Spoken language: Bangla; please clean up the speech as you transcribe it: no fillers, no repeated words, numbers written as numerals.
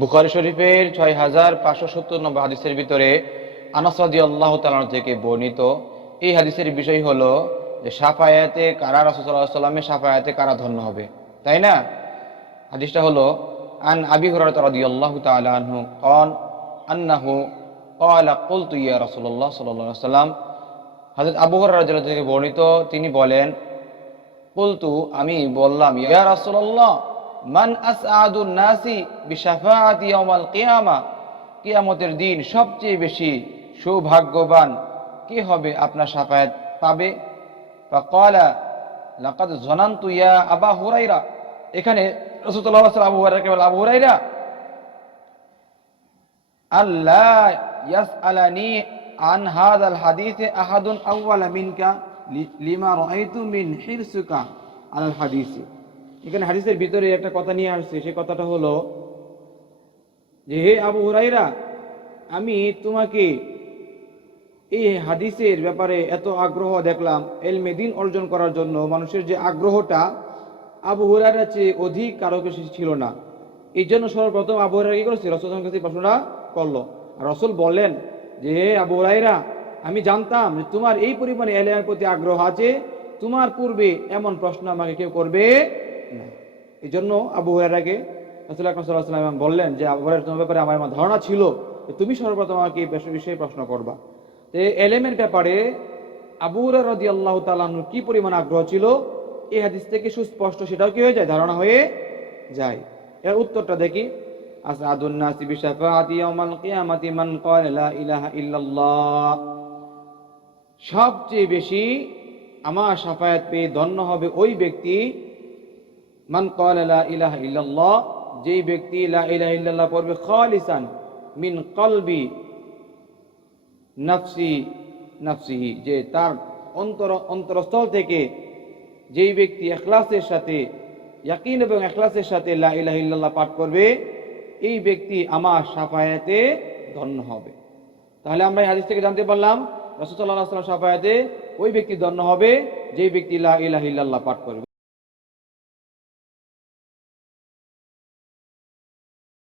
বুখারী শরীফের 6570 নম্বর হাদিসের ভিতরে আনাস রাদিয়াল্লাহু তাআলা থেকে বর্ণিত এই হাদিসের বিষয় হলো যে শাফায়াতে কারা, রাসূল সাল্লাল্লাহু আলাইহি ওয়াসাল্লামের শাফায়াতে কারা ধন্য হবে, তাই না? হাদিসটা হলো আন আবি হুরায়রা রাদিয়াল্লাহু তাআলা আনহু قال আন্নাহু قال قلت يا رسول الله সাল্লাল্লাহু আলাইহি ওয়াসাল্লাম, হযরত আবু হুরায়রা রাদিয়াল্লাহু থেকে বর্ণিত, তিনি বলেন কুলতু, আমি বললাম, ইয়া রাসূলুল্লাহ মান আসআদুন নাসি বিশাফাআতি ইয়াউমাল কিয়ামা, কিয়ামতের দিন সবচেয়ে বেশি সৌভাগ্যবান কে হবে আপনার শাফায়াত পাবে? ফাকালা লাকাদ যানানতু ইয়া আবা হুরায়রা, এখানে রাসূলুল্লাহ সাল্লাল্লাহু আলাইহি ওয়াসাল্লাম আবু হুরায়রাকে বলেন, আবু হুরায়রা আল্লাহ ইয়াসআলানি আন হাযাল হাদিসে আহাদুন আউওয়ালা মিনকা লিমা রাআইতু মিন হিরসুকা আল হাদিসে। এখানে হাদিসের ভিতরে একটা কথা নিয়ে আসছে, সেই কথাটা হলো যে হে আবু হুরায়রা, আমি তোমাকে এই হাদিসের ব্যাপারে এত আগ্রহ দেখলাম, ইলমে দ্বীন অর্জন করার জন্য মানুষের যে আগ্রহটা আবু হুরায়রার চেয়ে অধিক কারো কাছে ছিল না। এই জন্য সর্বপ্রথম আবু হুরায়রা কি করেছে, রাসূলের কাছে প্রশ্নটা করলো। আর রাসূল বললেন যে হে আবু হুরায়রা, আমি জানতাম যে তোমার এই পরিমাণে ইলমের প্রতি আগ্রহ আছে, তোমার পূর্বে এমন প্রশ্ন আমাকে কেউ করবে না। এই জন্য আবু হুরায়রাকে রাসূল আকরাম সাল্লাল্লাহু আলাইহি ওয়াসাল্লাম বললেন যে আবু হুরায়রা, তোমার ব্যাপারে আমার ধারণা ছিল যে তুমি সর্বপ্রথম আমাকে এই বিষয়ে প্রশ্ন করবা। ইলমের ব্যাপারে আবু হুরায়রা রাদিয়াল্লাহু তাআলা আনহু কি পরিমাণ আগ্রহ ছিল এই হাদিস থেকে সুস্পষ্ট, সেটাও কি হয়ে যায়, ধারণা হয়ে যায়। এর উত্তরটা দেখি, আসআদুন নাসি বিশাফাআতি ইয়াউমাল কিয়ামাতি মান ক্বালা লা ইলাহা ইল্লাল্লাহ, সবচেয়ে বেশি আমার শাফায়াত পেয়ে ধন্য হবে ওই ব্যক্তি, মান ক্বালা লা ইলাহা ইল্লাল্লাহ, যেই ব্যক্তি লা ইলাহা ইল্লাল্লাহ পড়বে খালিসান মিন কলবি নাফসিহি, যে তার অন্তরস্থল থেকে যেই ব্যক্তি ইখলাসের সাথে, ইয়াকিন এবং ইখলাসের সাথে লা ইলাহা ইল্লাল্লাহ পাঠ করবে, এই ব্যক্তি আমার শাফায়াতে ধন্য হবে। তাহলে আমরা এই হাদিস থেকে জানতে পারলাম রাসূল সাল্লাল্লাহু আলাইহি ওয়াসাল্লাম শাফায়াতে ওই ব্যক্তি ধন্য হবে যেই ব্যক্তি লা ইলাহা ইল্লাল্লাহ পাঠ করবে।